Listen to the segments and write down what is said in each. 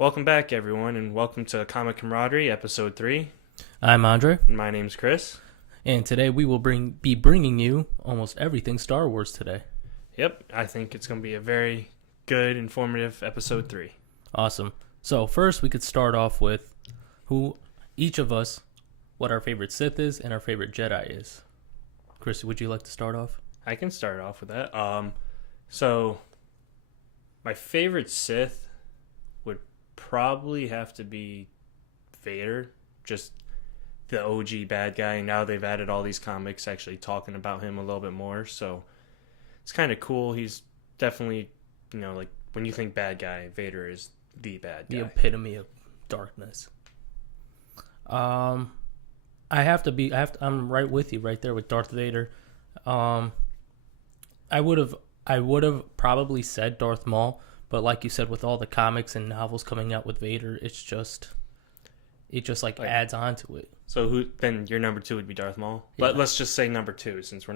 Welcome back, everyone, and welcome to Comic Camaraderie, Episode 3. I'm Andre, And my name's Chris. and today we will be bringing you almost everything Star Wars today. Yep, I think it's going to be a very good, informative Episode 3. Awesome. So first we could start off with who each of us, what our favorite Sith is and our favorite Jedi is. Chris, would you like to start off? I can start off with that. So, my favorite Sith would probably have to be Vader, just the OG bad guy. Now they've added all these comics actually talking about him a little bit more, so it's kind of cool. He's definitely, like when you think bad guy, Vader is the bad guy. The epitome of darkness. I'm right with you right there with Darth Vader. I would have probably said Darth Maul, but like you said, with all the comics and novels coming out with Vader, it just adds on to it. So then your number 2 would be Darth Maul? Yeah. But let's just say number 2 since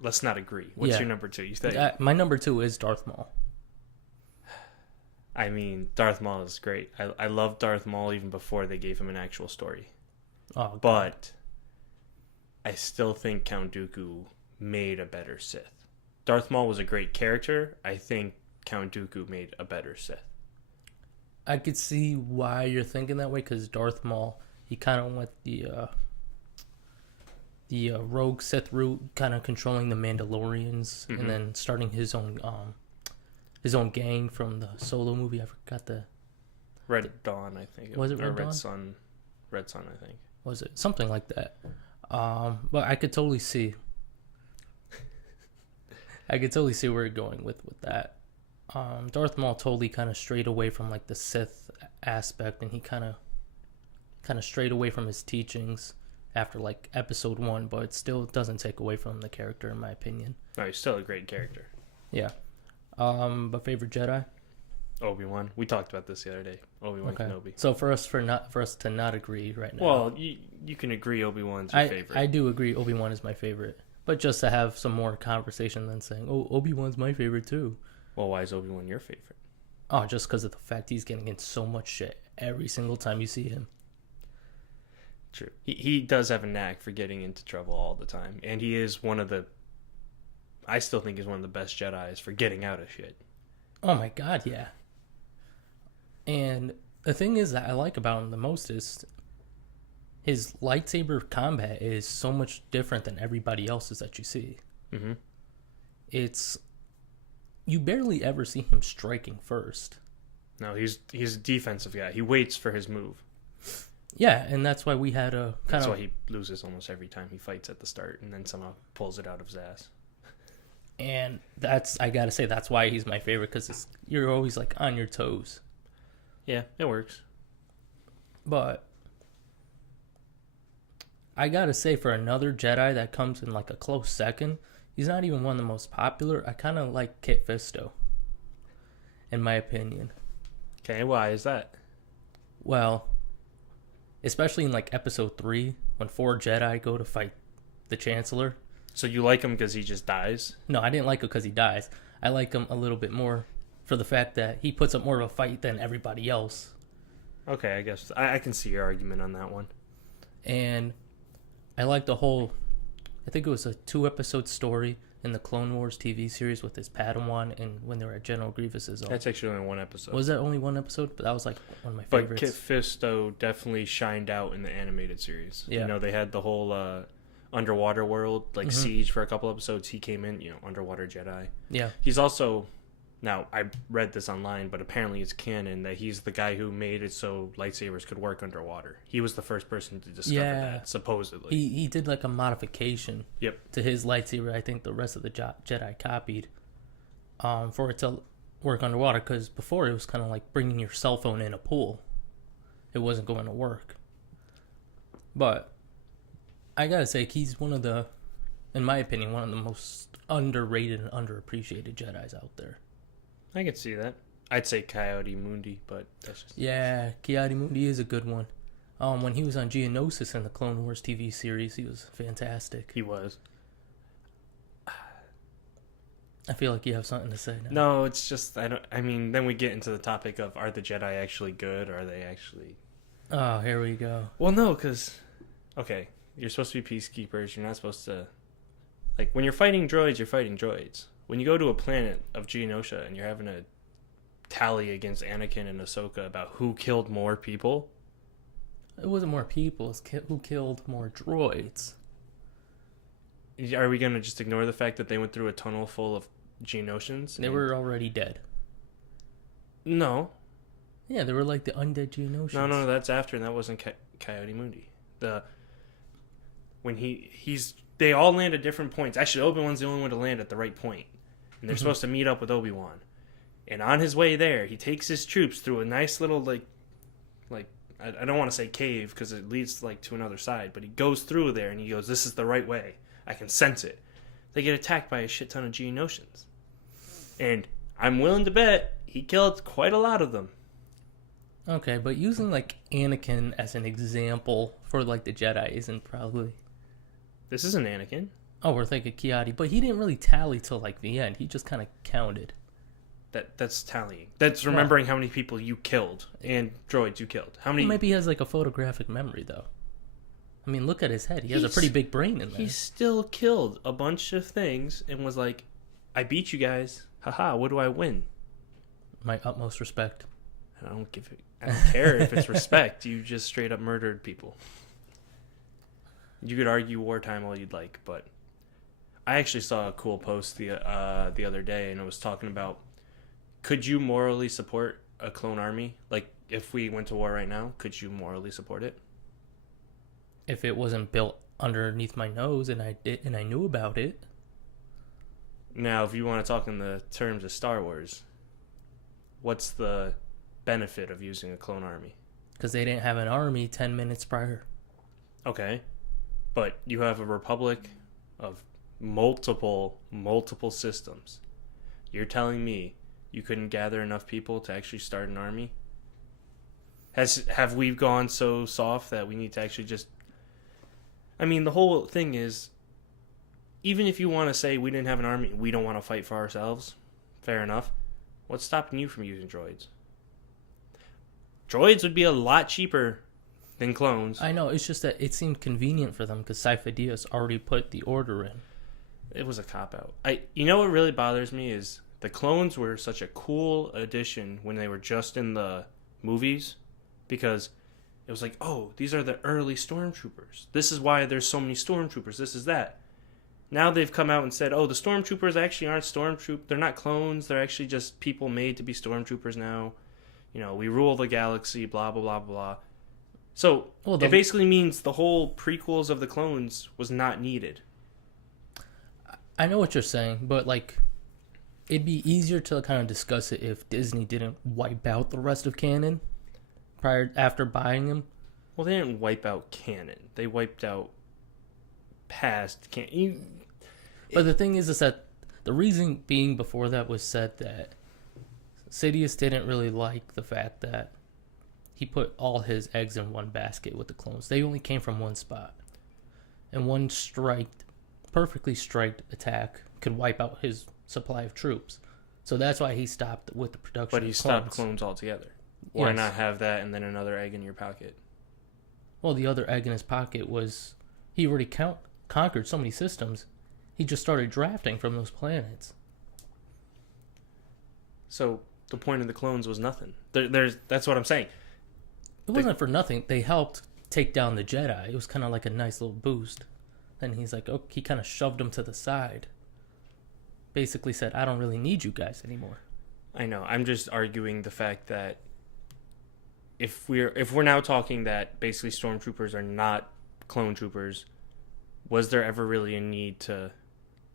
let's not agree. What's your number 2? You think? My number 2 is Darth Maul. I mean, Darth Maul is great. I love Darth Maul even before they gave him an actual story. Oh, God. But I still think Count Dooku made a better Sith. Darth Maul was a great character. I think Count Dooku made a better Sith. I could see why you're thinking that way, because Darth Maul, he kind of went the rogue Sith route, kind of controlling the Mandalorians, and then starting his own gang from the Solo movie. I forgot Red Dawn, I think. Was it Red or Red Dawn? Sun? Red Sun, I think. Was it something like that? But I could totally see. I could totally see where you're going with that. Darth Maul totally kind of strayed away from like the Sith aspect, and he kind of strayed away from his teachings after like Episode 1, but it still doesn't take away from the character, in my opinion. No, he's still a great character. Yeah. But favorite Jedi? Obi-Wan. We talked about this the other day. Obi-Wan Kenobi. So for us to not agree right now. Well, you can agree Obi-Wan's your favorite. I do agree Obi-Wan is my favorite, but just to have some more conversation than saying, "Oh, Obi-Wan's my favorite too." Well, why is Obi-Wan your favorite? Oh, just because of the fact he's getting in so much shit every single time you see him. True. He does have a knack for getting into trouble all the time, and he is I still think he's one of the best Jedis for getting out of shit. Oh my God, yeah. And the thing is that I like about him the most is his lightsaber combat is so much different than everybody else's that you see. Mm-hmm. You barely ever see him striking first. No, he's a defensive guy. He waits for his move. Yeah, and that's why we had That's why he loses almost every time he fights at the start, and then somehow pulls it out of his ass. And I gotta say, that's why he's my favorite, because you're always like on your toes. Yeah, it works. But I gotta say, for another Jedi that comes in like a close second, he's not even one of the most popular. I kind of like Kit Fisto, in my opinion. Okay, why is that? Well, especially in like Episode 3, when 4 Jedi go to fight the Chancellor. So you like him because he just dies? No, I didn't like him because he dies. I like him a little bit more for the fact that he puts up more of a fight than everybody else. Okay, I guess I can see your argument on that one. And I like I think it was a 2-episode story in the Clone Wars TV series with his Padawan, and when they were at General Grievous's. That's actually only one episode. Was that only one episode? But that was like one of my favorites. But Kit Fisto definitely shined out in the animated series. Yeah. They had the whole underwater world, like Siege for a couple episodes. He came in, underwater Jedi. Yeah. He's also, now I read this online, but apparently it's canon that he's the guy who made it so lightsabers could work underwater. He was the first person to discover that, supposedly. He did like a modification to his lightsaber. I think the rest of the Jedi copied for it to work underwater, because before it was kind of like bringing your cell phone in a pool. It wasn't going to work. But I gotta say, he's in my opinion, one of the most underrated and underappreciated Jedis out there. I could see that. I'd say Coyote Mundi, but that's just... Yeah, Coyote Mundi is a good one. When he was on Geonosis in the Clone Wars TV series, he was fantastic. He was. I feel like you have something to say now. No, it's just then we get into the topic of, are the Jedi actually good? Or are they actually? Oh, here we go. Well, no, because okay, you're supposed to be peacekeepers. You're not supposed to, like, when you're fighting droids, you're fighting droids. When you go to a planet of Geonosia and you're having a tally against Anakin and Ahsoka about who killed more people, it wasn't more people. It's who killed more droids. Are we going to just ignore the fact that they went through a tunnel full of Geonosians? They were already dead. No. Yeah, they were like the undead Geonosians. No, that's after, and that wasn't Coyote Mundi. They all land at different points. Actually, Obi-Wan's the only one to land at the right point. And they're supposed to meet up with Obi-Wan. And on his way there, he takes his troops through a nice little, I don't want to say cave because it leads to another side, but he goes through there and he goes, this is the right way. I can sense it. They get attacked by a shit ton of Geonosians. And I'm willing to bet he killed quite a lot of them. Okay, but using Anakin as an example for the Jedi isn't probably... This isn't Anakin. Oh, we're thinking Coyote, but he didn't really tally till the end. He just kind of counted. That's tallying. That's remembering how many people you killed and droids you killed. How many? Maybe he has a photographic memory though. I mean, look at his head. He has a pretty big brain in there. He still killed a bunch of things and was like, "I beat you guys. Haha! What do I win?" My utmost respect. I don't care if it's respect. You just straight up murdered people. You could argue wartime all you'd like, but I actually saw a cool post the other day, and it was talking about, could you morally support a clone army? Like, if we went to war right now, could you morally support it? If it wasn't built underneath my nose and I knew about it. Now, if you want to talk in the terms of Star Wars, what's the benefit of using a clone army? Because they didn't have an army 10 minutes prior. Okay. But you have a republic of multiple systems. You're telling me you couldn't gather enough people to actually start an army? Have we gone so soft that we need to actually just... I mean, the whole thing is, even if you want to say we didn't have an army, we don't want to fight for ourselves, fair enough. What's stopping you from using droids? Droids would be a lot cheaper than clones. I know, it's just that it seemed convenient for them because Sifo Dyas already put the order in. It was a cop-out. You know what really bothers me is the clones were such a cool addition when they were just in the movies, because it was like, oh, these are the early stormtroopers. This is why there's so many stormtroopers. This is that. Now they've come out and said, oh, the stormtroopers actually aren't stormtroopers. They're not clones. They're actually just people made to be stormtroopers now. You know, we rule the galaxy, blah, blah, blah, blah. So it basically means the whole prequels of the clones was not needed. I know what you're saying, but it'd be easier to kind of discuss it if Disney didn't wipe out the rest of canon after buying them. Well, they didn't wipe out canon. They wiped out past canon. But the thing is that the reason being before that was said that Sidious didn't really like the fact that he put all his eggs in one basket with the clones. They only came from one spot. And one perfectly striked attack could wipe out his supply of troops. So that's why he stopped with the production of clones. But he stopped clones altogether. Why not have that and then another egg in your pocket? Well, the other egg in his pocket was he already conquered so many systems. He just started drafting from those planets. So the point of the clones was nothing. That's what I'm saying. It wasn't for nothing. They helped take down the Jedi. It was kind of like a nice little boost. Then he's like, oh, he kind of shoved them to the side. Basically said, I don't really need you guys anymore. I know. I'm just arguing the fact that if we're now talking that basically stormtroopers are not clone troopers, was there ever really a need to...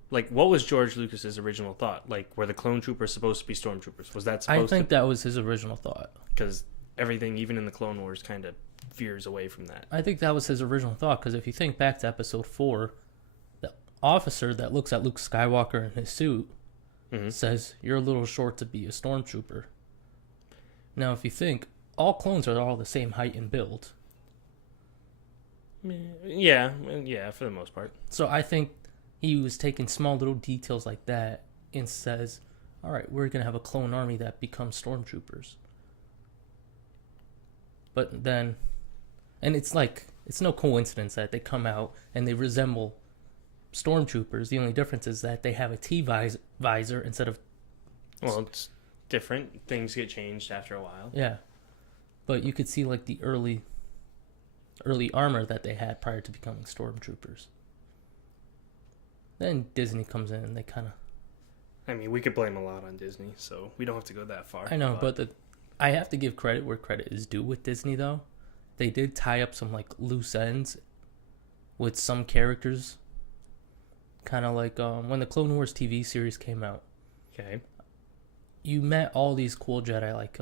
what was George Lucas's original thought? Were the clone troopers supposed to be stormtroopers? Was that supposed to... I think that was his original thought. Because everything, even in the Clone Wars, kind of veers away from that. I think that was his original thought, because if you think back to Episode 4, the officer that looks at Luke Skywalker in his suit says, you're a little short to be a stormtrooper. Now, if you think, all clones are all the same height and build. Yeah, for the most part. So I think he was taking small little details like that and says, all right, we're going to have a clone army that becomes stormtroopers. But then, and it's no coincidence that they come out and they resemble stormtroopers. The only difference is that they have a T-visor instead of... Well, it's different. Things get changed after a while. Yeah. But you could see like the early armor that they had prior to becoming stormtroopers. Then Disney comes in and they kind of... I mean, we could blame a lot on Disney, so we don't have to go that far. I know, but I have to give credit where credit is due with Disney, though. They did tie up some like loose ends with some characters. Kind of like when the Clone Wars TV series came out. Okay. You met all these cool Jedi, like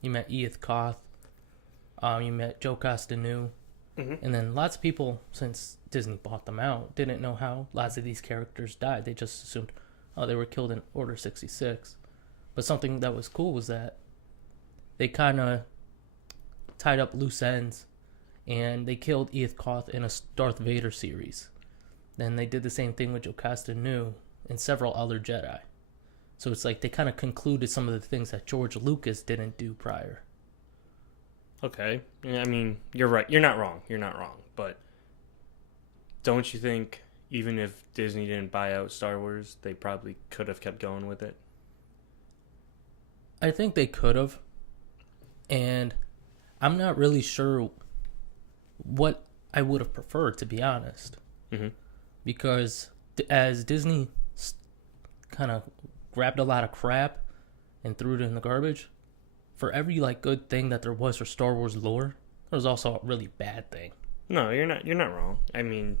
you met Edith Koth, you met Joe Castanu, and then lots of people, since Disney bought them out, didn't know how lots of these characters died. They just assumed, oh, they were killed in Order 66. But something that was cool was that they kind of tied up loose ends, and they killed Edith Koth in a Darth Vader series. Then they did the same thing with Joe Castanu and several other Jedi. So it's like they kind of concluded some of the things that George Lucas didn't do prior. Okay. Yeah, I mean, you're right. You're not wrong. But don't you think even if Disney didn't buy out Star Wars, they probably could have kept going with it? I think they could have. And I'm not really sure what I would have preferred, to be honest. Mm-hmm. Because as Disney kind of grabbed a lot of crap and threw it in the garbage, for every like good thing that there was for Star Wars lore, there was also a really bad thing. No, you're not wrong. I mean,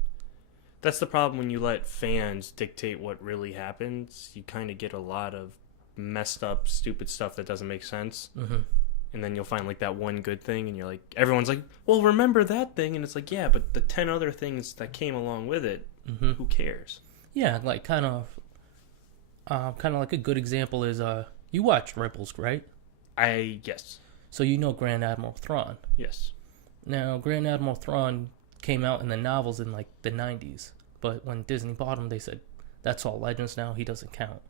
that's the problem when you let fans dictate what really happens. You kind of get a lot of messed up, stupid stuff that doesn't make sense. Mm-hmm. And then you'll find like that one good thing, and you're like, everyone's like, well, remember that thing, and it's like, yeah, but the 10 other things that came along with it, who cares? Yeah, like kind of like a good example is you watched Rebels, right? Yes. So you know Grand Admiral Thrawn. Yes. Now Grand Admiral Thrawn came out in the novels in like the 90s, but when Disney bought him, they said that's all legends now. He doesn't count.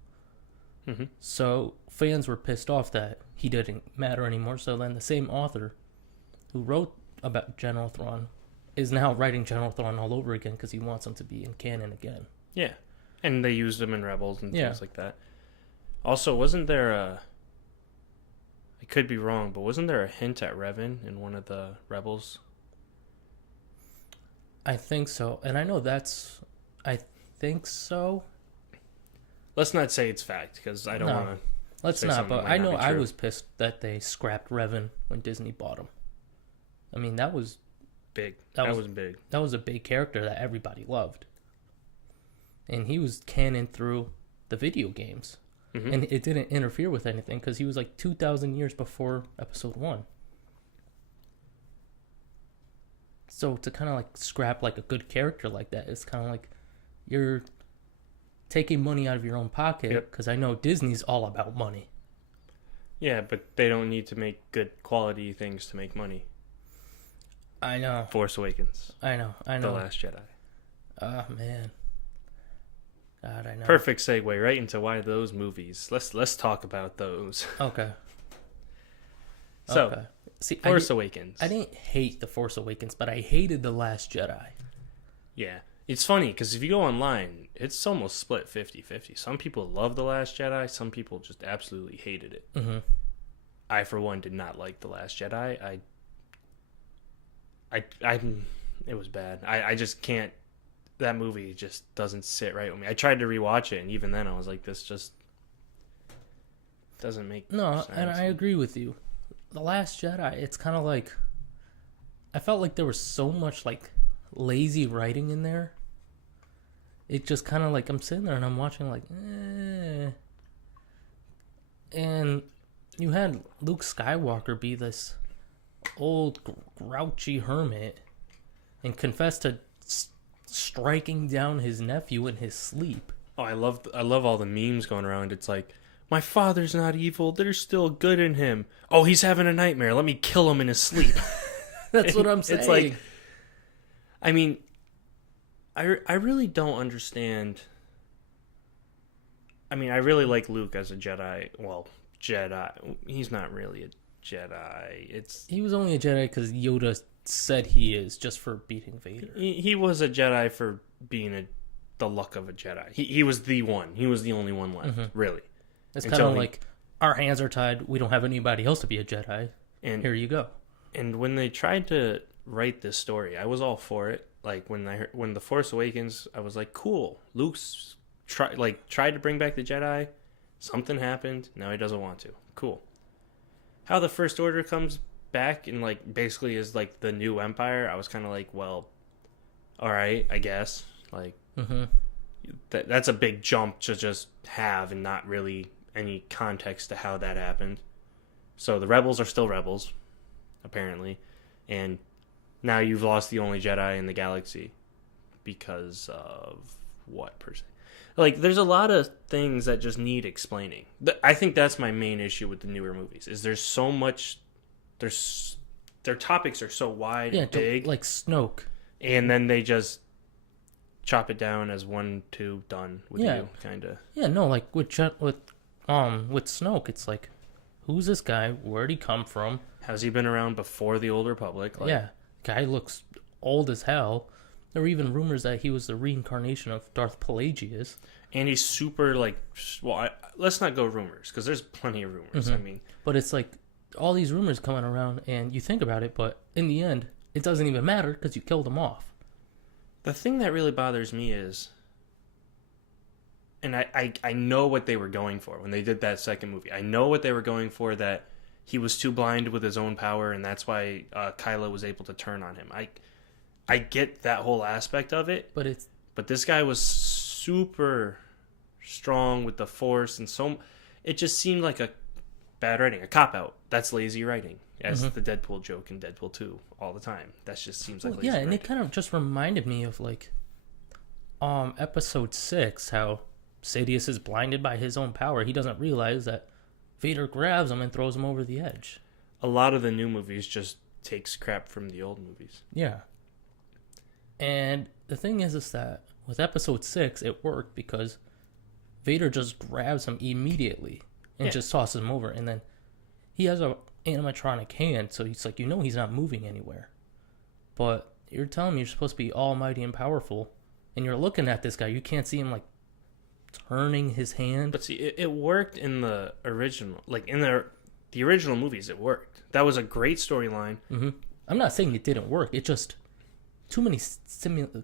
Mm-hmm. So fans were pissed off that he didn't matter anymore. So then the same author who wrote about General Thrawn is now writing General Thrawn all over again because he wants him to be in canon again. Yeah, and they used him in Rebels and things like that. Also, wasn't there I could be wrong, but wasn't there a hint at Revan in one of the Rebels? I think so, and I think so. Let's not say it's fact, because I don't want to. Let's not, but I know I was pissed that they scrapped Revan when Disney bought him. I mean, that was big. That was big. That was a big character that everybody loved. And he was canon through the video games. Mm-hmm. And it didn't interfere with anything, because he was like 2,000 years before Episode 1. So to kind of like scrap like a good character like that, it's kind of like you're taking money out of your own pocket, because I know Disney's all about money. Yeah, but they don't need to make good quality things to make money. I know. Force Awakens. I know. The Last Jedi. Oh, man. God, I know. Perfect segue right into why those movies. Let's talk about those. Okay. So, okay. See, Force Awakens. I didn't hate The Force Awakens, but I hated The Last Jedi. Yeah. It's funny, because if you go online, it's almost split 50-50. Some people love The Last Jedi. Some people just absolutely hated it. Mm-hmm. I, for one, did not like The Last Jedi. It was bad. I just can't. That movie just doesn't sit right with me. I tried to rewatch it, and even then I was like, this just doesn't make sense. And I agree with you. The Last Jedi, it's kind of like, I felt like there was so much like lazy writing in there. It just kind of like, I'm sitting there and I'm watching like, And you had Luke Skywalker be this old grouchy hermit and confess to striking down his nephew in his sleep. Oh, I love all the memes going around. It's like, my father's not evil. There's still good in him. Oh, he's having a nightmare. Let me kill him in his sleep. That's what I'm saying. It's like, I mean, I really don't understand. I mean, I really like Luke as a Jedi. Well, Jedi. He's not really a Jedi. He was only a Jedi because Yoda said he is, just for beating Vader. He was a Jedi for being the luck of a Jedi. He was the one. He was the only one left, really. It's kind of like, our hands are tied. We don't have anybody else to be a Jedi. And here you go. And when they tried to write this story, I was all for it. Like, when The Force Awakens, I was like, cool. Luke's tried to bring back the Jedi. Something happened. Now he doesn't want to. Cool. How the First Order comes back and, like, basically is, like, the new Empire, I was kind of like, well, all right, I guess. Like, that's a big jump to just have and not really any context to how that happened. So the rebels are still rebels, apparently. And now you've lost the only Jedi in the galaxy because of what, per se? Like, there's a lot of things that just need explaining. I think that's my main issue with the newer movies, is there's so much... Their topics are so wide and big. Like Snoke. And then they just chop it down as 1, 2, done with you, kind of. Yeah, no, like with Snoke, it's like, who's this guy? Where'd he come from? Has he been around before the Old Republic? Like, yeah, guy looks old as hell. There were even rumors that he was the reincarnation of Darth Pelagius. And he's super, like... Well, let's not go rumors, because there's plenty of rumors. I mean... But it's like, all these rumors coming around, and you think about it, but in the end, it doesn't even matter, because you killed him off. The thing that really bothers me is... And I know what they were going for when they did that second movie. I know what they were going for, that he was too blind with his own power, and that's why Kylo was able to turn on him. I get that whole aspect of it, but this guy was super strong with the Force, and so it just seemed like a bad writing, a cop-out. That's lazy writing, as the Deadpool joke in Deadpool 2 all the time. That just seems like lazy writing. And it kind of just reminded me of, like, Episode 6, how Sidious is blinded by his own power. He doesn't realize that Vader grabs him and throws him over the edge. A lot of the new movies just takes crap from the old movies. Yeah. And the thing is that with Episode 6, it worked because Vader just grabs him immediately and just tosses him over. And then he has a animatronic hand, so he's like, he's not moving anywhere. But you're telling me you're supposed to be almighty and powerful, and you're looking at this guy. You can't see him, like, turning his hand. But see, it worked in the original, like, in the original movies, it worked. That was a great storyline. I'm not saying it didn't work. It just... too many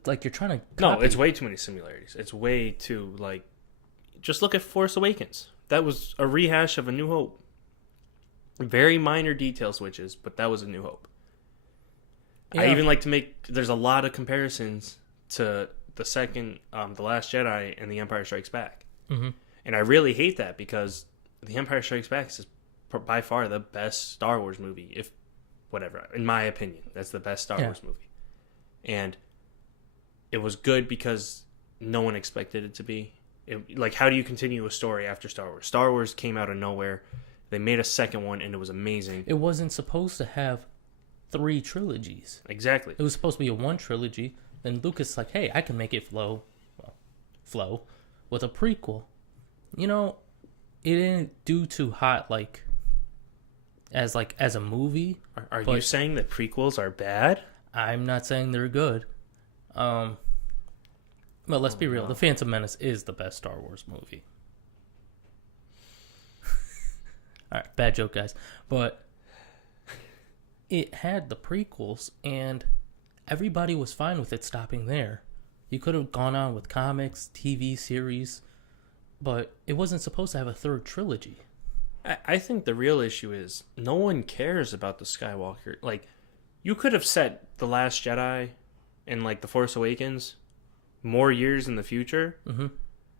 like, you're trying to copy. No, it's way too many similarities. It's way too, like, just look at Force Awakens. That was a rehash of A New Hope. Very minor detail switches, but that was A New Hope. Yeah. I even like to make... There's a lot of comparisons to the second, The Last Jedi and The Empire Strikes Back. And I really hate that, because The Empire Strikes Back is by far the best Star Wars movie. If whatever, in my opinion, that's the best Star Wars movie. And it was good because no one expected it to be. Like, how do you continue a story after Star Wars? Star Wars came out of nowhere. They made a second one, and it was amazing. It wasn't supposed to have 3 trilogies. Exactly. It was supposed to be a 1 trilogy. Then Lucas like, hey, I can make it flow with a prequel. It didn't do too hot, like as a movie. Are you saying that prequels are bad? I'm not saying they're good. But let's be real. The Phantom Menace is the best Star Wars movie. Alright, bad joke, guys. But it had the prequels, and everybody was fine with it stopping there. You could have gone on with comics, TV series, but it wasn't supposed to have a 3rd trilogy. I think the real issue is no one cares about the Skywalker. Like, you could have set The Last Jedi and, like, The Force Awakens more years in the future,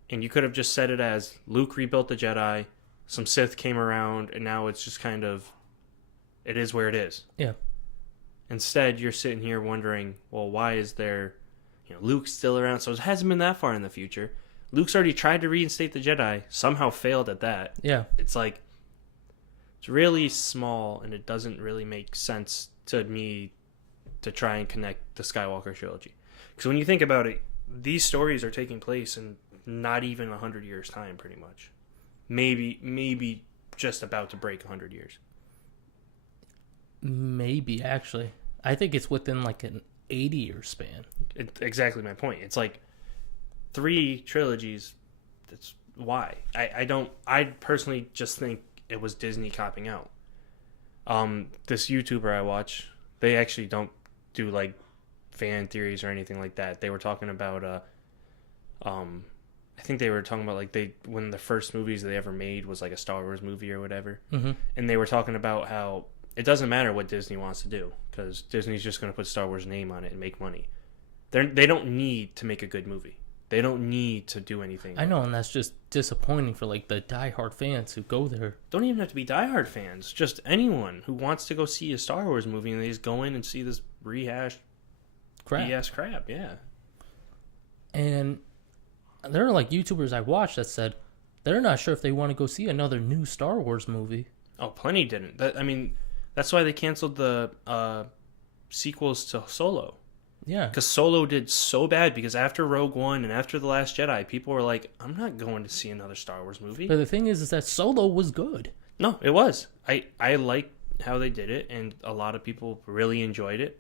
and you could have just said it as Luke rebuilt the Jedi, some Sith came around, and now it's just kind of, it is where it is. Yeah. Instead, you're sitting here wondering, well, why is there, Luke's still around? So it hasn't been that far in the future. Luke's already tried to reinstate the Jedi, somehow failed at that. Yeah. It's like, it's really small, and it doesn't really make sense to me to try and connect the Skywalker trilogy. Because when you think about it, these stories are taking place in not even 100 years' time, pretty much. Maybe just about to break 100 years. Maybe, actually. I think it's within like an 80-year span. Exactly my point. It's like 3 trilogies. That's why. I personally just think it was Disney copping out. This YouTuber I watch, they actually don't do like fan theories or anything like that. They were talking about I think they were talking about like one of the first movies they ever made was like a Star Wars movie or whatever. Mm-hmm. And they were talking about how it doesn't matter what Disney wants to do because Disney's just going to put Star Wars name on it and make money. They don't need to make a good movie. They don't need to do anything. I know, and that's just disappointing for like the diehard fans who go there. Don't even have to be diehard fans. Just anyone who wants to go see a Star Wars movie and they just go in and see this rehashed BS crap. Yeah. And there are like YouTubers I watched that said they're not sure if they want to go see another new Star Wars movie. Oh, plenty didn't. That's why they canceled the sequels to Solo. Yeah. Because Solo did so bad because after Rogue One and after The Last Jedi, people were like, I'm not going to see another Star Wars movie. But the thing is that Solo was good. No, it was. I like how they did it, and a lot of people really enjoyed it,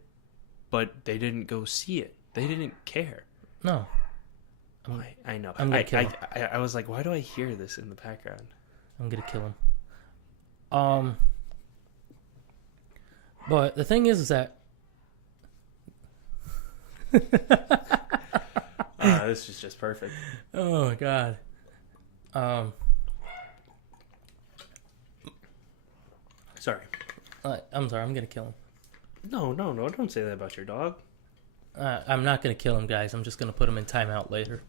but they didn't go see it. They didn't care. No. I know. I'm going to kill him. I was like, why do I hear this in the background? I'm going to kill him. But the thing is that this is just perfect. Oh my god. Sorry. I'm sorry. I'm gonna kill him. No. Don't say that about your dog. I'm not gonna kill him, guys. I'm just gonna put him in timeout later.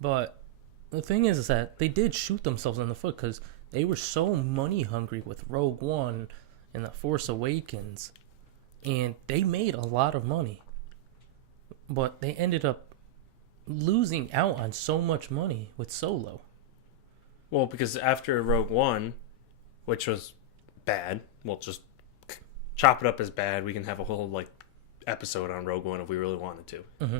But the thing is that they did shoot themselves in the foot because they were so money hungry with Rogue One and The Force Awakens, and they made a lot of money. But they ended up losing out on so much money with Solo. Well, because after Rogue One, which was bad, we'll just chop it up as bad. We can have a whole episode on Rogue One if we really wanted to. Mm-hmm.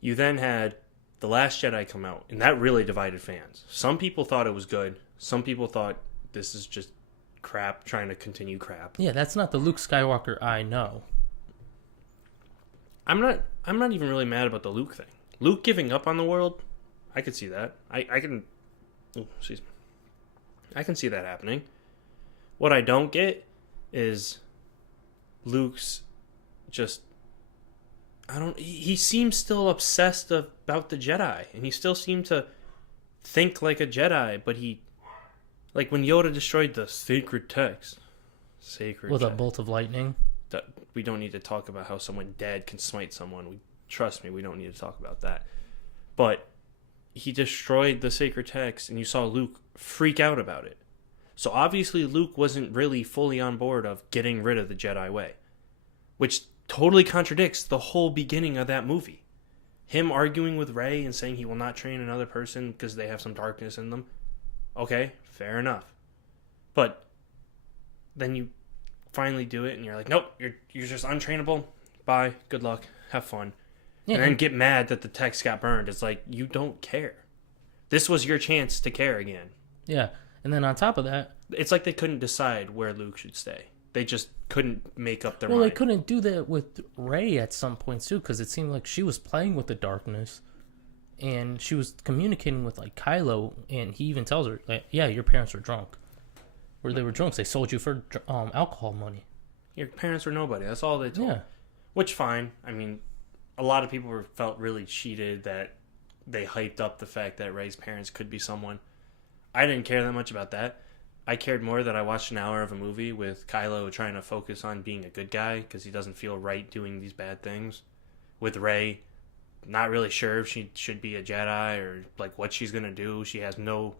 You then had The Last Jedi come out, and that really divided fans. Some people thought it was good. Some people thought this is just crap, trying to continue crap. Yeah, that's not the Luke Skywalker I know. I'm not even really mad about the Luke thing. Luke giving up on the world, I could see that. I can see that happening. What I don't get is Luke's just he seems still obsessed about the Jedi, and he still seemed to think like a Jedi, but he when Yoda destroyed the sacred text. With a bolt of lightning. We don't need to talk about how someone dead can smite someone. Trust me, we don't need to talk about that. But he destroyed the sacred text, and you saw Luke freak out about it. So obviously Luke wasn't really fully on board of getting rid of the Jedi way, which totally contradicts the whole beginning of that movie. Him arguing with Rey and saying he will not train another person because they have some darkness in them. Okay, fair enough. But then you finally do it and you're like, nope, you're just untrainable. Bye, good luck, have fun. Yeah. And then get mad that the text got burned. It's like, you don't care. This was your chance to care again. Yeah, and then on top of that, it's like they couldn't decide where Luke should stay. They just couldn't make up their mind. Well, they couldn't do that with Rey at some points too, because it seemed like she was playing with the darkness, and she was communicating with Kylo, and he even tells her, yeah, your parents were drunk. Or they were drunks. They sold you for alcohol money. Your parents were nobody. That's all they told. Yeah. Which, fine. I mean, a lot of people felt really cheated that they hyped up the fact that Rey's parents could be someone. I didn't care that much about that. I cared more that I watched an hour of a movie with Kylo trying to focus on being a good guy because he doesn't feel right doing these bad things. With Rey, not really sure if she should be a Jedi or what she's going to do. She has no...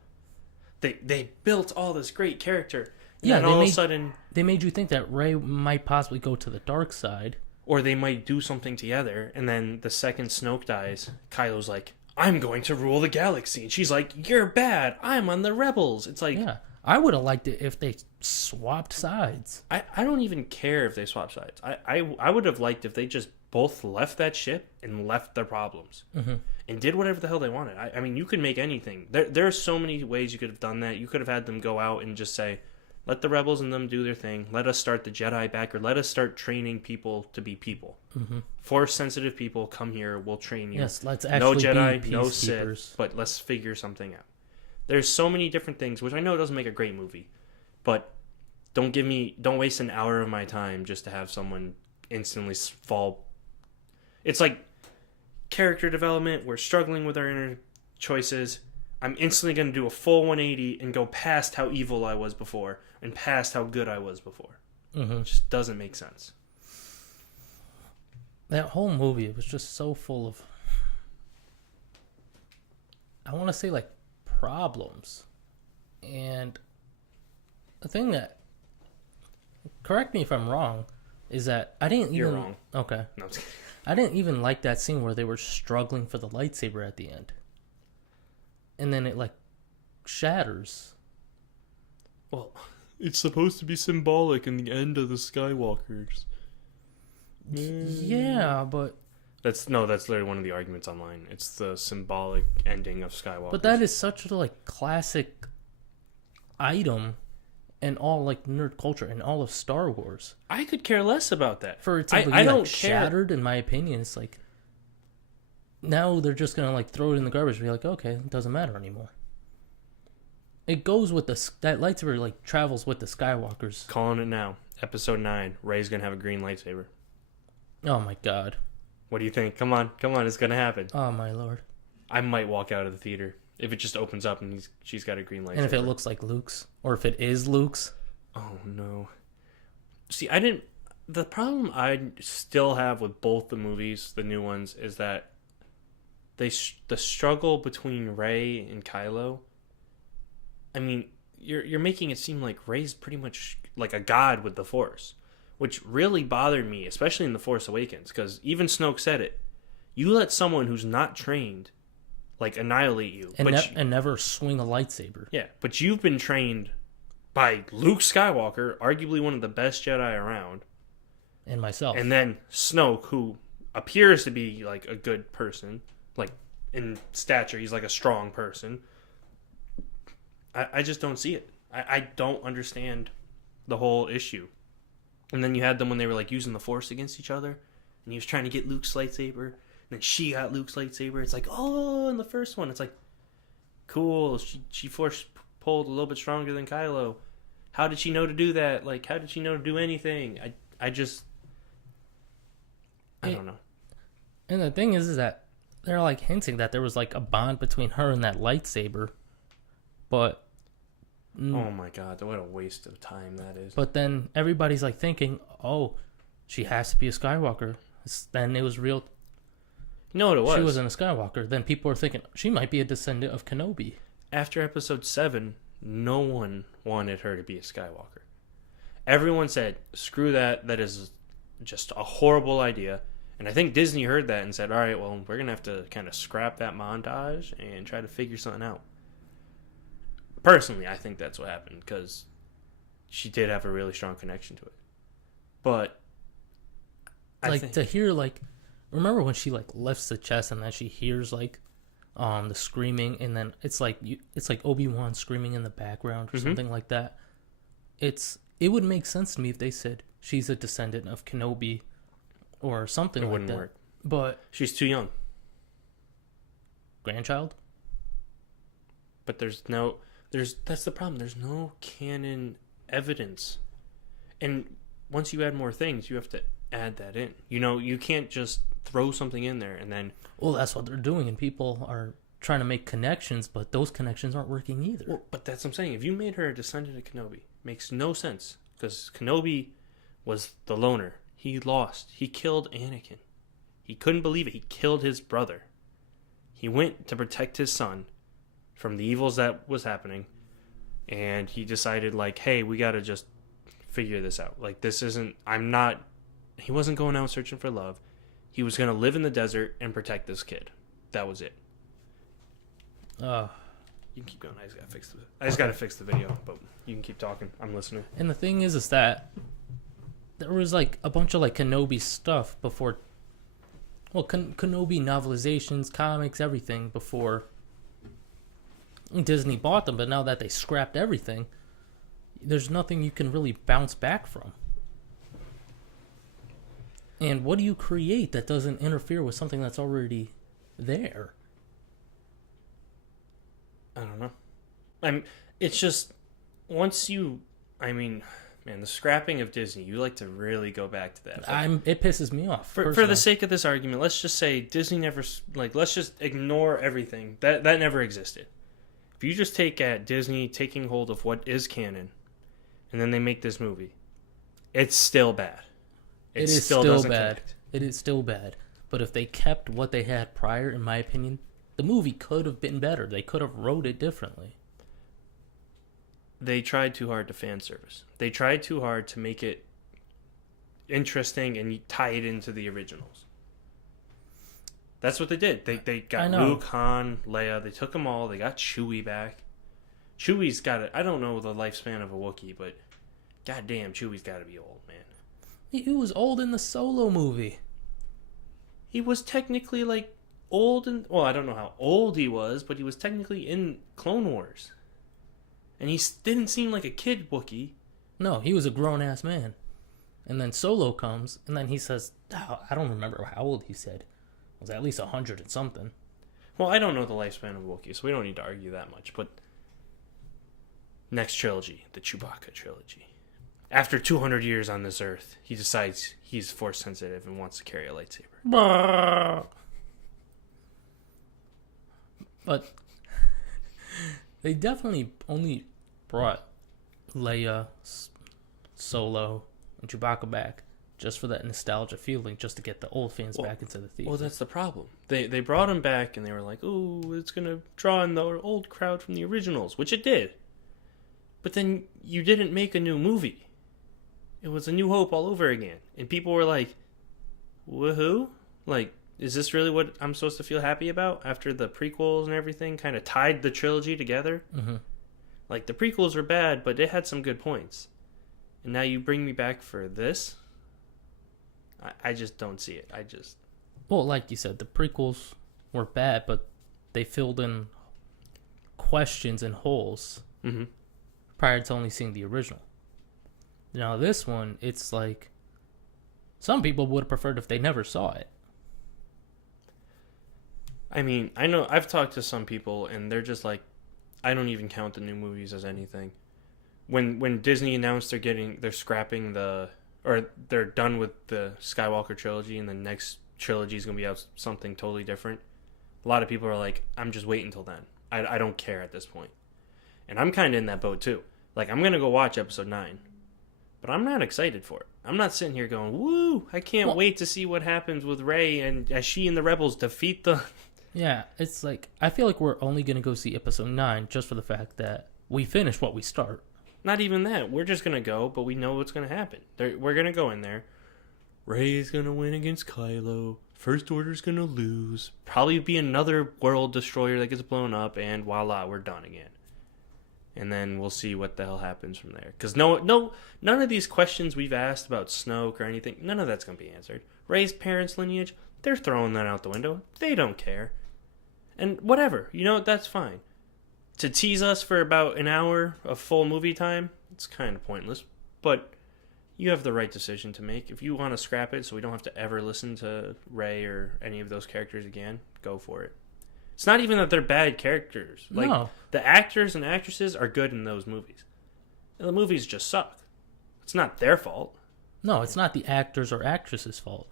They built all this great character. And then all of a sudden... They made you think that Rey might possibly go to the dark side. Or they might do something together. And then the second Snoke dies, Kylo's like, I'm going to rule the galaxy. And she's like, you're bad. I'm on the rebels. It's like... Yeah. I would have liked it if they swapped sides. I don't even care if they swap sides. I would have liked if they just both left that ship and left their problems and did whatever the hell they wanted. I mean, you could make anything. There are so many ways you could have done that. You could have had them go out and just say, let the rebels and them do their thing. Let us start the Jedi back, or let us start training people to be people. Force-sensitive people, come here. We'll train you. Yes, let's actually no Jedi, be no Sith, but let's figure something out. There's so many different things, which I know doesn't make a great movie, but don't waste an hour of my time just to have someone instantly fall. It's like character development. We're struggling with our inner choices. I'm instantly going to do a full 180 and go past how evil I was before and past how good I was before. It just doesn't make sense. That whole movie was just so full of, I want to say, like, problems. And the thing that, correct me if I'm wrong, is that I didn't even... You're wrong. Okay. No, I'm just kidding. I didn't even like that scene where they were struggling for the lightsaber at the end. And then it, like, shatters. Well, it's supposed to be symbolic in the end of the Skywalkers. Yeah, but... That's literally one of the arguments online. It's the symbolic ending of Skywalker. But that is such a, like, classic item in all, like, nerd culture and all of Star Wars. I could care less about that. For it to be, like, shattered, in my opinion, it's like... Now they're just gonna, like, throw it in the garbage and be like, okay, it doesn't matter anymore. It goes with that lightsaber, like, travels with the Skywalkers. Calling it now. Episode 9. Rey's gonna have a green lightsaber. Oh my god. What do you think? Come on, it's gonna happen. Oh my lord. I might walk out of the theater if it just opens up and she's got a green lightsaber. And if it looks like Luke's, or if it is Luke's. Oh no. See, the problem I still have with both the movies, the new ones, is that the struggle between Rey and Kylo. I mean, you're making it seem like Rey's pretty much like a god with the Force, which really bothered me, especially in The Force Awakens, because even Snoke said it. You let someone who's not trained, like, annihilate you. And never swing a lightsaber. Yeah, but you've been trained by Luke Skywalker, arguably one of the best Jedi around. And myself. And then Snoke, who appears to be, like, a good person, like, in stature, he's like a strong person. I just don't see it. I don't understand the whole issue. And then you had them when they were, like, using the Force against each other. And he was trying to get Luke's lightsaber. And then she got Luke's lightsaber. It's like, oh, in the first one. It's like, cool. She Force pulled a little bit stronger than Kylo. How did she know to do that? Like, how did she know to do anything? I don't know. And the thing is that they're, like, hinting that there was, like, a bond between her and that lightsaber. But... Oh my god, what a waste of time that is. But then everybody's, like, thinking, oh, she has to be a Skywalker. Then it was real. You know what it was? She wasn't a Skywalker. Then people are thinking, she might be a descendant of Kenobi. After episode 7, no one wanted her to be a Skywalker. Everyone said, screw that, that is just a horrible idea. And I think Disney heard that and said, all right, well, we're going to have to kind of scrap that montage and try to figure something out. Personally, I think that's what happened, because she did have a really strong connection to it. But to hear, like, remember when she, like, lifts the chest and then she hears, like, the screaming, and then it's like Obi-Wan screaming in the background or something like that. It would make sense to me if they said she's a descendant of Kenobi or something like that. It wouldn't work. But she's too young. Grandchild? But that's the problem. There's no canon evidence. And once you add more things, you have to add that in. You know, you can't just throw something in there and then... Well, that's what they're doing, and people are trying to make connections, but those connections aren't working either. Well, but that's what I'm saying. If you made her a descendant of Kenobi, makes no sense. Because Kenobi was the loner. He lost. He killed Anakin. He couldn't believe it. He killed his brother. He went to protect his son from the evils that was happening, and he decided, like, hey, we gotta just figure this out. Like, he wasn't going out searching for love. He was gonna live in the desert and protect this kid. That was it. You can keep going. I just gotta fix the video, but you can keep talking. I'm listening. And the thing is that there was, like, a bunch of, like, Kenobi stuff before Well, Kenobi novelizations, comics, everything before Disney bought them, but now that they scrapped everything, there's nothing you can really bounce back from. And what do you create that doesn't interfere with something that's already there? I don't know. It's just, man, the scrapping of Disney, you like to really go back to that. It pisses me off. For the sake of this argument, let's just say Disney never, let's just ignore everything. That never existed. If you just take at Disney taking hold of what is canon, and then they make this movie, it's still bad. It is still bad. Connect. It is still bad. But if they kept what they had prior, in my opinion, the movie could have been better. They could have wrote it differently. They tried too hard to fan service. They tried too hard to make it interesting and tie it into the originals. That's what they did. They got Luke, Han, Leia. They took them all. They got Chewie back. Chewie's got it. I don't know the lifespan of a Wookiee, but goddamn, Chewie's got to be old, man. He was old in the Solo movie. He was technically old, well, I don't know how old he was, but he was technically in Clone Wars. And he didn't seem like a kid Wookiee. No, he was a grown-ass man. And then Solo comes, and then he says, I don't remember how old he said. It was at least 100 and something. Well, I don't know the lifespan of Wookiee, so we don't need to argue that much. But next trilogy, the Chewbacca trilogy. After 200 years on this earth, he decides he's force sensitive and wants to carry a lightsaber. But they definitely only brought Leia, Solo, and Chewbacca back just for that nostalgia feeling, just to get the old fans back into the theater. Well, that's the problem. They brought them back and they were like, "Ooh, it's going to draw in the old crowd from the originals," which it did. But then you didn't make a new movie. It was A New Hope all over again. And people were like, woohoo? Is this really what I'm supposed to feel happy about after the prequels and everything kind of tied the trilogy together? Mm-hmm. The prequels were bad, but it had some good points. And now you bring me back for this? I just don't see it. Well, like you said, the prequels were bad, but they filled in questions and holes prior to only seeing the original. Now this one, it's like some people would have preferred if they never saw it. I mean, I know I've talked to some people and they're just like, I don't even count the new movies as anything. When Disney announced they're scrapping they're done with the Skywalker trilogy and the next trilogy is going to be out something totally different, a lot of people are like, I'm just waiting until then. I don't care at this point. And I'm kind of in that boat too. I'm going to go watch episode 9. But I'm not excited for it. I'm not sitting here going, woo, I can't wait to see what happens with Rey and as she and the Rebels defeat the... Yeah, it's I feel like we're only going to go see episode 9 just for the fact that we finish what we start. Not even that. We're just going to go, but we know what's going to happen. We're going to go in there. Rey is going to win against Kylo. First Order's going to lose. Probably be another world destroyer that gets blown up, and voila, we're done again. And then we'll see what the hell happens from there. Because none of these questions we've asked about Snoke or anything, none of that's going to be answered. Rey's parents' lineage, they're throwing that out the window. They don't care. And whatever, that's fine. To tease us for about an hour of full movie time, it's kind of pointless. But you have the right decision to make. If you want to scrap it so we don't have to ever listen to Rey or any of those characters again, go for it. It's not even that they're bad characters. No. The actors and actresses are good in those movies. And the movies just suck. It's not their fault. No, it's not the actors or actresses' fault.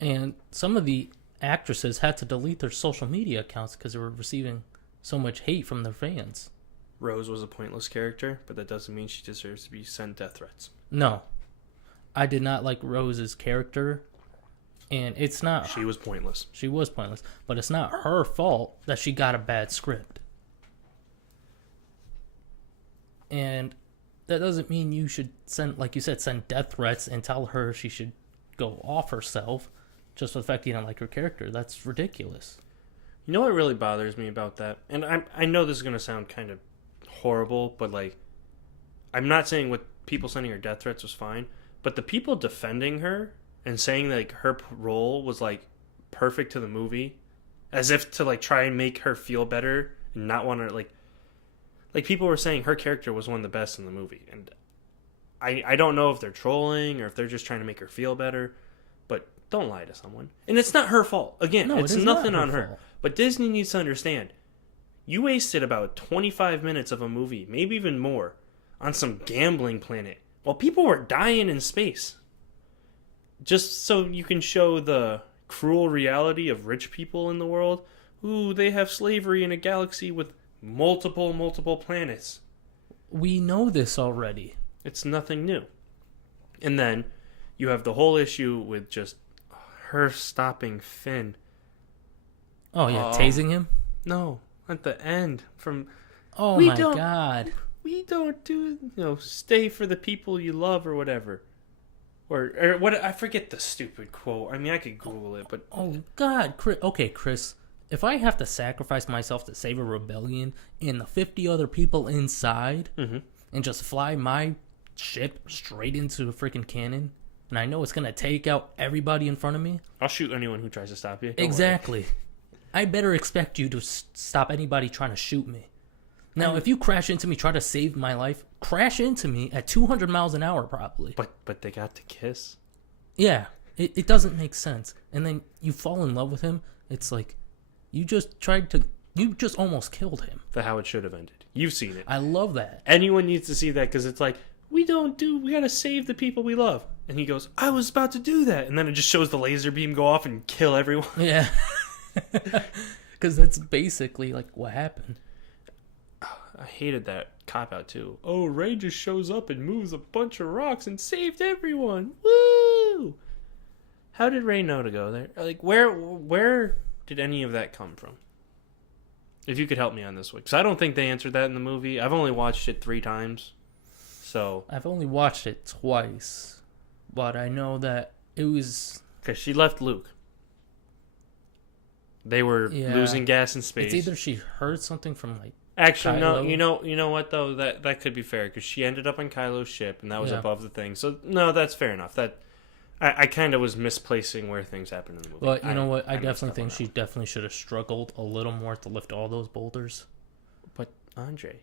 And some of the actresses had to delete their social media accounts because they were receiving so much hate from their fans. Rose was a pointless character, but that doesn't mean she deserves to be sent death threats. No. I did not like Rose's character. And it's not... She was pointless. She was pointless. But it's not her fault that she got a bad script. And that doesn't mean you should send, like you said, send death threats and tell her she should go off herself just for the fact you don't like her character. That's ridiculous. You know what really bothers me about that? And I know this is going to sound kind of horrible, but I'm not saying what people sending her death threats was fine, but the people defending her and saying her role was perfect to the movie, as if to like try and make her feel better and not want to like people were saying her character was one of the best in the movie, and I don't know if they're trolling or if they're just trying to make her feel better, but don't lie to someone. And it's not her fault. Again, No, it's it is nothing not on her her. fault. But Disney needs to understand. You wasted about 25 minutes of a movie, maybe even more, on some gambling planet while people were dying in space. Just so you can show the cruel reality of rich people in the world. Ooh, they have slavery in a galaxy with multiple planets. We know this already. It's nothing new. And then you have the whole issue with just her stopping Finn. Oh, yeah, tasing him? No, at the end. Oh, my God. We don't do, stay for the people you love or whatever. Or what, I forget the stupid quote. I mean, I could Google it, but... Oh, God. Chris, if I have to sacrifice myself to save a rebellion and the 50 other people inside and just fly my ship straight into a freaking cannon, and I know it's going to take out everybody in front of me... I'll shoot anyone who tries to stop you. Don't Exactly. worry. I better expect you to stop anybody trying to shoot me. Now, if you crash into me, try to save my life, crash into me at 200 miles an hour probably. But they got to kiss. Yeah, it doesn't make sense. And then you fall in love with him. It's like, you just almost killed him. That's how it should have ended. You've seen it. I love that. Anyone needs to see that because it's like, we gotta save the people we love. And he goes, I was about to do that. And then it just shows the laser beam go off and kill everyone. Yeah. Because that's basically like what happened. I hated that cop-out too. Oh, Ray just shows up and moves a bunch of rocks and saved everyone. Woo! How did Ray know to go there? Like, where did any of that come from? If you could help me on this one. Because I don't think they answered that in the movie. I've only watched it 3 times. So I've only watched it twice. But I know that it was... Because she left Luke. They were losing gas in space. It's either she heard something from, like, Actually, Kylo. no. You know what though? That could be fair because she ended up on Kylo's ship, and that was above the thing. So no, that's fair enough. That I kind of was misplacing where things happened in the movie. But you know what? I definitely think she definitely should have struggled a little more to lift all those boulders. But Andre,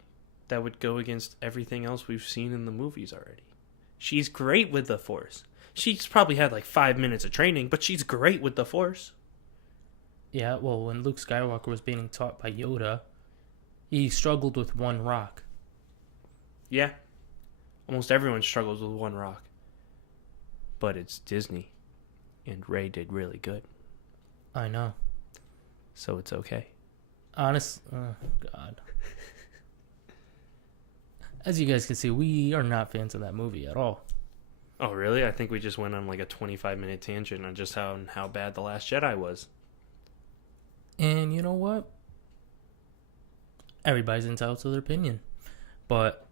that would go against everything else we've seen in the movies already. She's great with the Force. She's probably had like 5 minutes of training, but she's great with the Force. Yeah, well, when Luke Skywalker was being taught by Yoda, he struggled with one rock. Yeah. Almost everyone struggles with one rock. But it's Disney. And Rey did really good. I know. So it's okay. Oh, God. As you guys can see, we are not fans of that movie at all. Oh, really? I think we just went on like a 25-minute tangent on just how bad The Last Jedi was. And you know what? Everybody's entitled to their opinion. But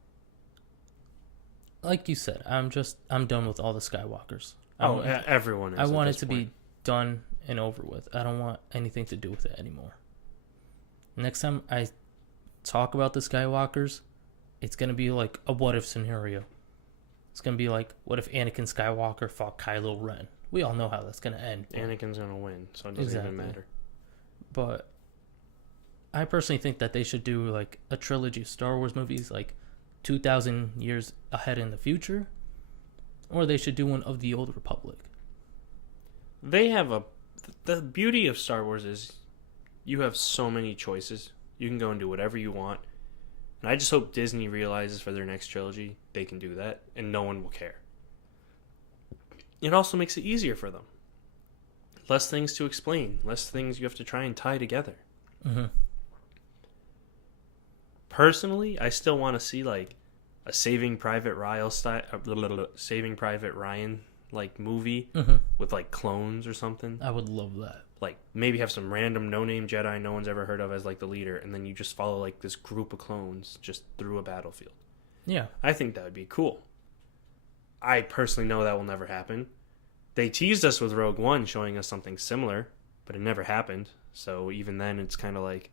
like you said, I'm done with all the Skywalkers. Everyone is. I want it to be done and over with. I don't want anything to do with it anymore. Next time I talk about the Skywalkers, it's going to be like a what if scenario. It's going to be like, what if Anakin Skywalker fought Kylo Ren? We all know how that's going to end. Anakin's going to win, so it doesn't even matter. But I personally think that they should do like a trilogy of Star Wars movies, like 2,000 years ahead in the future, or they should do one of the Old Republic. They have the beauty of Star Wars is you have so many choices. You can go and do whatever you want. And I just hope Disney realizes for their next trilogy they can do that and no one will care. It also makes it easier for them. Less things to explain, less things you have to try and tie together. Mm-hmm. Personally, I still want to see like a Saving Private Ryan like movie with like clones or something. I would love that. Like maybe have some random no-name Jedi no one's ever heard of as like the leader, and then you just follow like this group of clones just through a battlefield. Yeah. I think that would be cool. I personally know that will never happen. They teased us with Rogue One showing us something similar, but it never happened. So even then it's kind of like,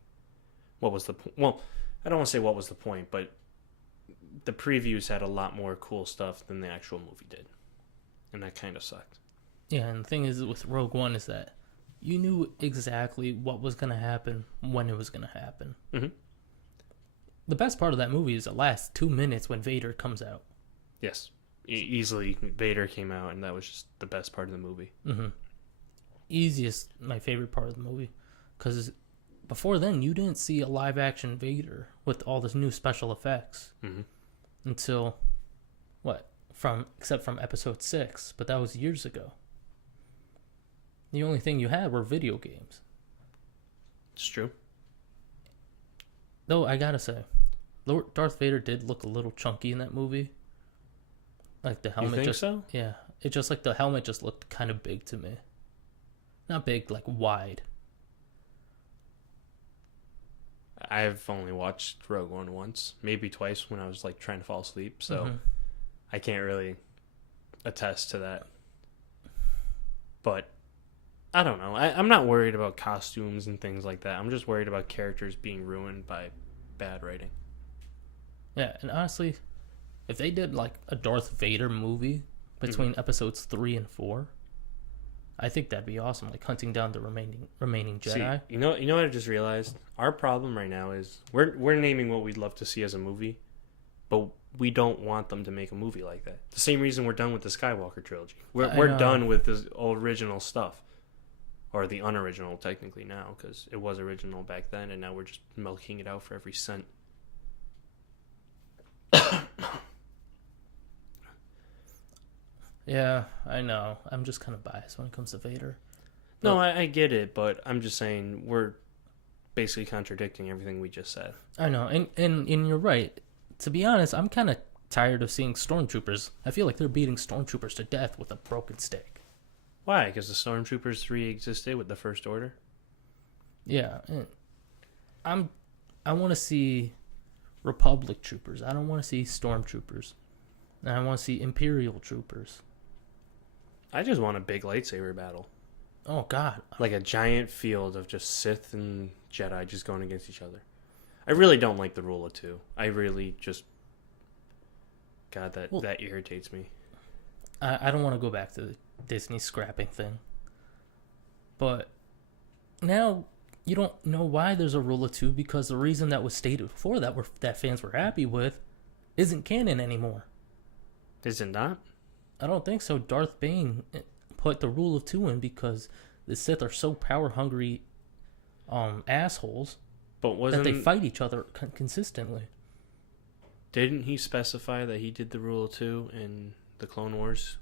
what was the point? Well, I don't want to say what was the point, but the previews had a lot more cool stuff than the actual movie did. And that kind of sucked. Yeah, and the thing is with Rogue One is that you knew exactly what was going to happen when it was going to happen. Mm-hmm. The best part of that movie is the last 2 minutes when Vader comes out. Yes. Easily, Vader came out, and that was just the best part of the movie. Mm-hmm. Easiest, my favorite part of the movie. Because before then, you didn't see a live-action Vader with all this new special effects. Mm-hmm. Until, except from episode 6. But that was years ago. The only thing you had were video games. It's true. Though, I gotta say, Darth Vader did look a little chunky in that movie. Like the helmet. You think so? Yeah. It just like the helmet just looked kind of big to me. Not big, like wide. I've only watched Rogue One once, maybe twice when I was like trying to fall asleep, so I can't really attest to that. But I don't know. I'm not worried about costumes and things like that. I'm just worried about characters being ruined by bad writing. Yeah, and honestly, if they did like a Darth Vader movie between episodes 3 and 4, I think that'd be awesome. Like hunting down the remaining Jedi. See, you know what I just realized? Our problem right now is we're naming what we'd love to see as a movie, but we don't want them to make a movie like that. The same reason we're done with the Skywalker trilogy. We're done with the original stuff. Or the unoriginal, technically, now, because it was original back then, and now we're just milking it out for every cent. Yeah, I know. I'm just kind of biased when it comes to Vader. But, no, I get it, but I'm just saying we're basically contradicting everything we just said. I know, and you're right. To be honest, I'm kind of tired of seeing stormtroopers. I feel like they're beating stormtroopers to death with a broken stick. Why? Because the Stormtroopers 3 existed with the First Order? Yeah. I want to see Republic troopers. I don't want to see Stormtroopers. And I want to see Imperial troopers. I just want a big lightsaber battle. Oh, God. Like a giant field of just Sith and Jedi just going against each other. I really don't like the rule of 2. I really just... God, that irritates me. I don't want to go back to the Disney scrapping thing. But now you don't know why there's a rule of 2, because the reason that was stated before that fans were happy with isn't canon anymore. Is it not? I don't think so. Darth Bane put the rule of 2 in because the Sith are so power hungry assholes that they fight each other consistently. Didn't he specify that he did the rule of 2 in the Clone Wars?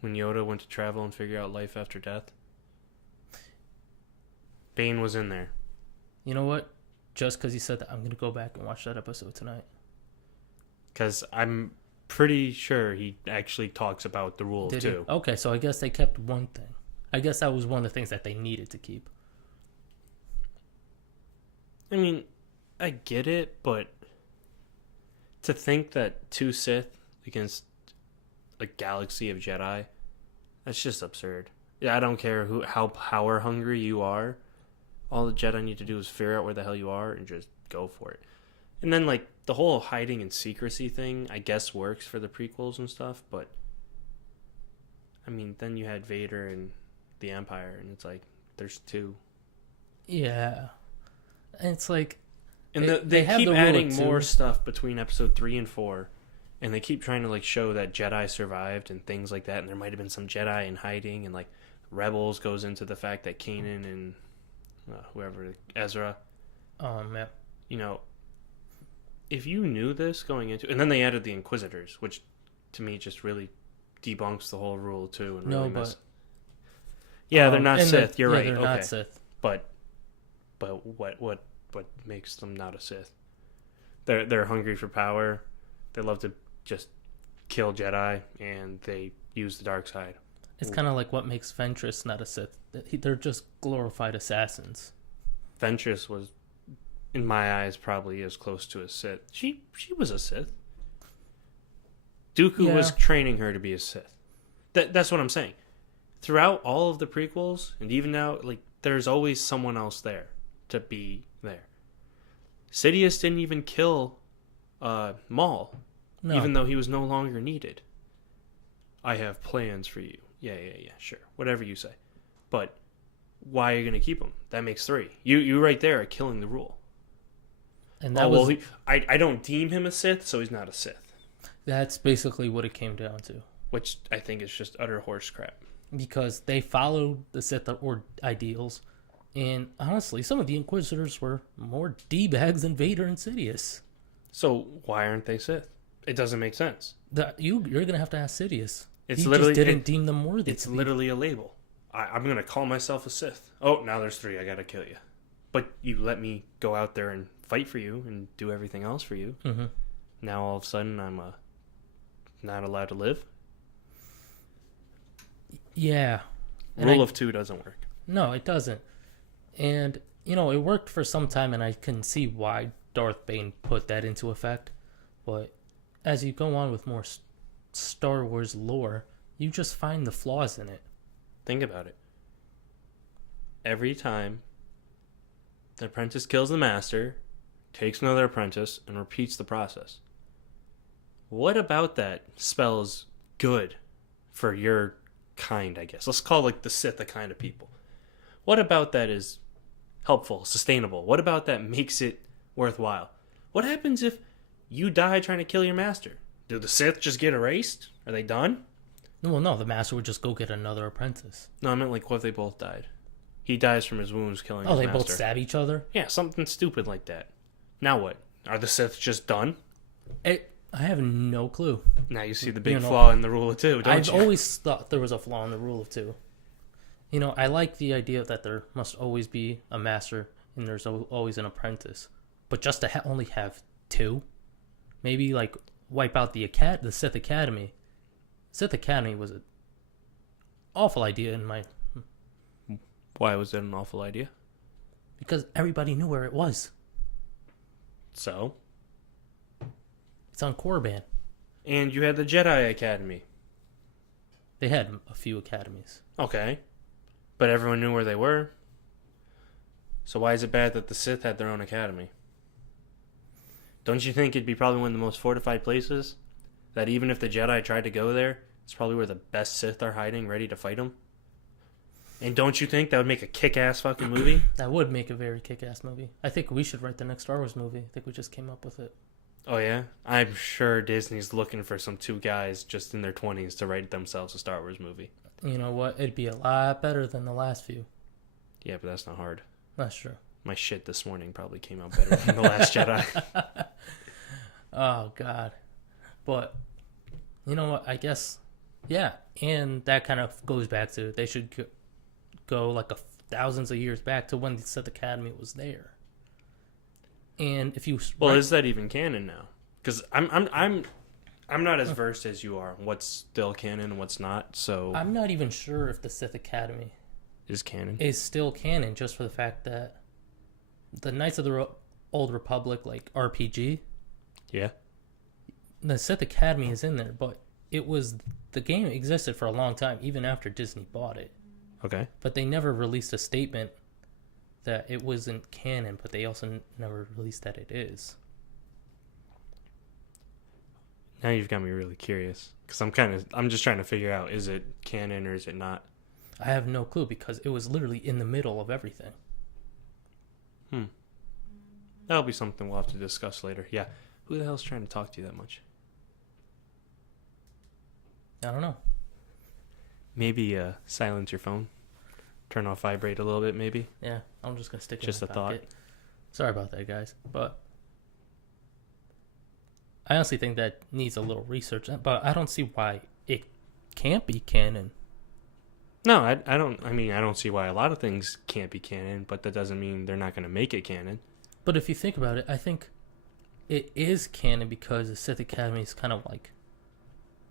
When Yoda went to travel and figure out life after death? Bane was in there. You know what? Just because he said that, I'm going to go back and watch that episode tonight. Because I'm pretty sure he actually talks about the rule of 2. Okay, so I guess they kept one thing. I guess that was one of the things that they needed to keep. I mean, I get it, but to think that 2 Sith against a galaxy of Jedi, that's just absurd. Yeah, I don't care how power hungry you are. All the Jedi need to do is figure out where the hell you are and just go for it. And then, like, the whole hiding and secrecy thing, I guess, works for the prequels and stuff, but I mean, then you had Vader and the Empire, and it's like, there's 2. Yeah. And it's like... And they keep adding more stuff between episode 3 and 4. And they keep trying to, like, show that Jedi survived and things like that. And there might have been some Jedi in hiding. And, like, Rebels goes into the fact that Kanan and Ezra. Yeah. You know, if you knew this going into... And then they added the Inquisitors, which, to me, just really debunks the whole rule, too. And really Yeah, they're not Sith. You're right. They're not Sith. But what makes them not a Sith? They're hungry for power. They love to just kill Jedi, and they use the dark side. It's kind of like what makes Ventress not a Sith. They're just glorified assassins. Ventress was, in my eyes, probably as close to a Sith. She was a Sith. Dooku was training her to be a Sith. That's what I'm saying. Throughout all of the prequels, and even now, like, there's always someone else there to be there. Sidious didn't even kill Maul, even though he was no longer needed. I have plans for you. Yeah, sure. Whatever you say. But why are you going to keep him? That makes 3. You right there are killing the rule. And that I don't deem him a Sith, so he's not a Sith. That's basically what it came down to. Which I think is just utter horse crap. Because they followed the Sith or ideals, and honestly, some of the Inquisitors were more D-bags than Vader and Sidious. So why aren't they Sith? It doesn't make sense. You're going to have to ask Sidious. It's he literally just didn't deem them worthy. It's literally a label. I'm going to call myself a Sith. Oh, now there's 3. I got to kill you. But you let me go out there and fight for you and do everything else for you. Mm-hmm. Now all of a sudden I'm not allowed to live? Yeah. Rule of 2 doesn't work. No, it doesn't. And, it worked for some time, and I can see why Darth Bane put that into effect. But as you go on with more Star Wars lore, you just find the flaws in it. Think about it. Every time the apprentice kills the master, takes another apprentice, and repeats the process. What about that spells good for your kind, I guess? Let's call the Sith a kind of people. What about that is helpful, sustainable? What about that makes it worthwhile? What happens if you die trying to kill your master? Do the Sith just get erased? Are they done? Well, no, the master would just go get another apprentice. No, I meant what if they both died? He dies from his wounds killing his master. Oh, they both stab each other? Yeah, something stupid like that. Now what? Are the Sith just done? I have no clue. Now you see the big flaw in the rule of 2, don't I've you? always thought there was a flaw in the rule of 2. I like the idea that there must always be a master and there's always an apprentice. But just to only have 2? Maybe, wipe out the Sith Academy. Sith Academy was an awful idea in my... Why was it an awful idea? Because everybody knew where it was. So? It's on Korriban. And you had the Jedi Academy. They had a few academies. Okay. But everyone knew where they were. So why is it bad that the Sith had their own academy? Don't you think it'd be probably one of the most fortified places? That even if the Jedi tried to go there, it's probably where the best Sith are hiding, ready to fight them? And don't you think that would make a kick-ass fucking movie? That would make a very kick-ass movie. I think we should write the next Star Wars movie. I think we just came up with it. Oh, yeah? I'm sure Disney's looking for some 2 guys just in their 20s to write themselves a Star Wars movie. You know what? It'd be a lot better than the last few. Yeah, but that's not hard. That's true. My shit this morning probably came out better than The Last Jedi. Oh, God. But, you know what? I guess, yeah. And that kind of goes back to they should go thousands of years back to when the Sith Academy was there. And if you... Well, is that even canon now? Because I'm not as versed as you are on what's still canon and what's not, so... I'm not even sure if the Sith Academy... Is canon? Is still canon, just for the fact that the Knights of the Old Republic, RPG... Yeah. The Sith Academy is in there, but the game existed for a long time, even after Disney bought it. Okay. But they never released a statement that it wasn't canon, but they also never released that it is. Now you've got me really curious, because I'm just trying to figure out, is it canon or is it not? I have no clue, because it was literally in the middle of everything. That'll be something we'll have to discuss later. Yeah. Who the hell's trying to talk to you that much? I don't know. Maybe silence your phone. Turn off vibrate a little bit, maybe. Yeah, I'm just going to stick it just in my a pocket. thought. Sorry about that, guys. But I honestly think that needs a little research. But I don't see why it can't be canon. No, I don't. I mean, I don't see why a lot of things can't be canon, but that doesn't mean they're not going to make it canon. But if you think about it, I think it is canon because the Sith Academy is kind of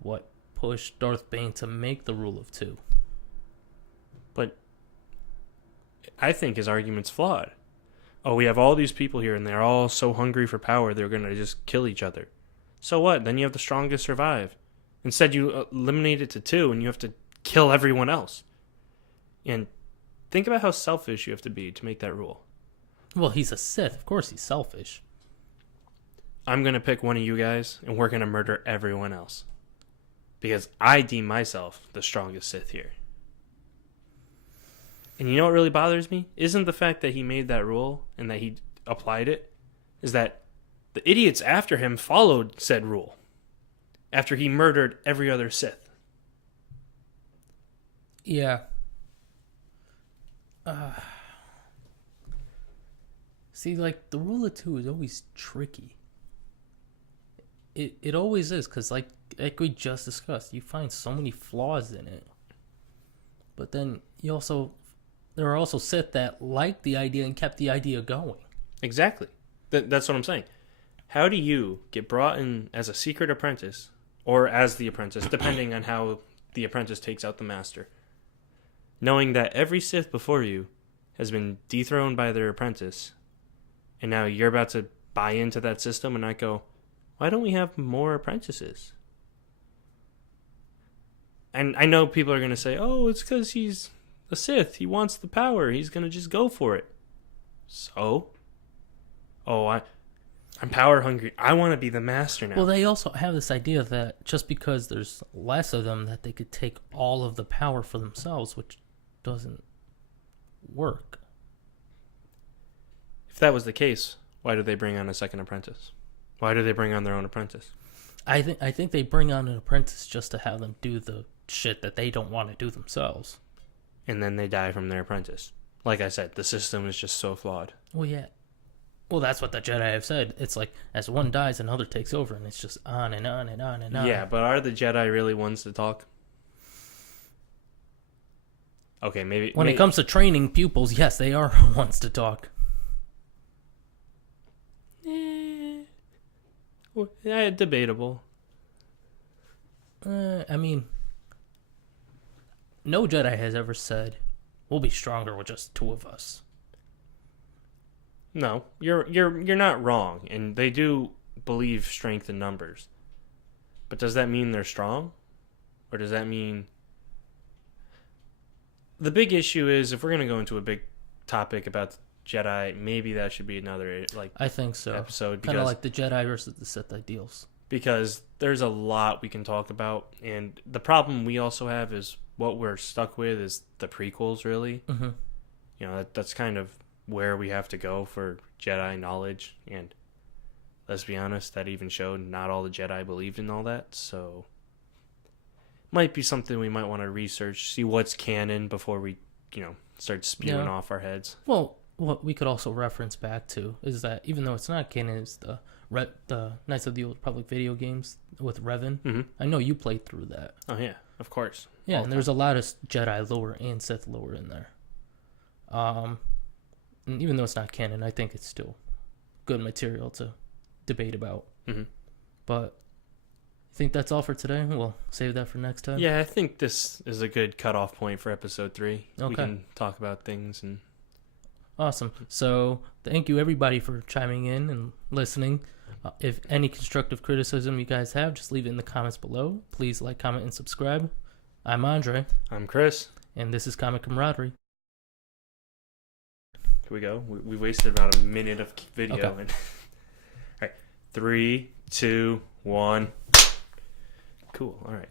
what pushed Darth Bane to make the Rule of 2. But I think his argument's flawed. Oh, we have all these people here, and they're all so hungry for power, they're going to just kill each other. So what? Then you have the strongest survive. Instead, you eliminate it to 2, and you have to kill everyone else. And think about how selfish you have to be to make that rule. Well, he's a Sith. Of course he's selfish. I'm going to pick one of you guys, and we're going to murder everyone else. Because I deem myself the strongest Sith here. And you know what really bothers me? Isn't the fact that he made that rule and that he applied it, is that the idiots after him followed said rule after he murdered every other Sith. Yeah. See, like, the rule of two is always tricky. It always is, because like we just discussed, you find so many flaws in it. But then there are also Sith that liked the idea and kept the idea going. Exactly. That's what I'm saying. How do you get brought in as a secret apprentice, or as the apprentice, depending on how the apprentice takes out the master, knowing that every Sith before you has been dethroned by their apprentice, and now you're about to buy into that system and not go, why don't we have more apprentices? And I know people are going to say, oh, it's because he's a Sith. He wants the power. He's going to just go for it. So? Oh, I'm power hungry. I want to be the master now. Well, they also have this idea that just because there's less of them, that they could take all of the power for themselves, which doesn't work. If that was the case, why did they bring on a second apprentice? Why did they bring on their own apprentice? I think they bring on an apprentice just to have them do the shit that they don't want to do themselves. And then they die from their apprentice. Like I said, the system is just so flawed. Well, yeah. Well, that's what the Jedi have said. It's like, as one dies, another takes over, and it's just on and on and on and on. Yeah, but are the Jedi really ones to talk? Okay, maybe... When it comes to training pupils, yes, they are ones to talk. Yeah, debatable. I mean, no Jedi has ever said, we'll be stronger with just two of us. No, you're not wrong, and they do believe strength in numbers. But does that mean they're strong? Or does that mean... The big issue is, if we're going to go into a big topic about Jedi, maybe that should be another I think so. episode. Kind of like the Jedi versus the Sith ideals. Because there's a lot we can talk about, and the problem we also have is what we're stuck with is the prequels, really. Mm-hmm. You know, that's kind of where we have to go for Jedi knowledge, and let's be honest, that even showed not all the Jedi believed in all that, so might be something we might want to research, see what's canon before we, start spewing off our heads. Well, what we could also reference back to is that even though it's not canon, it's the Knights of the Old Republic video games with Revan. Mm-hmm. I know you played through that. Oh yeah, of course. Yeah, and there's a lot of Jedi lore and Sith lore in there. And even though it's not canon, I think it's still good material to debate about. Mm-hmm. But I think that's all for today. We'll save that for next time. Yeah, I think this is a good cutoff point for episode 3. Okay. We can talk about things and... Awesome. So thank you everybody for chiming in and listening. If any constructive criticism you guys have, just leave it in the comments below. Please like, comment, and subscribe. I'm Andre. I'm Chris. And this is Comic Camaraderie. Here we go. We wasted about a minute of video. Okay. All right. 3, 2, 1. Cool. All right.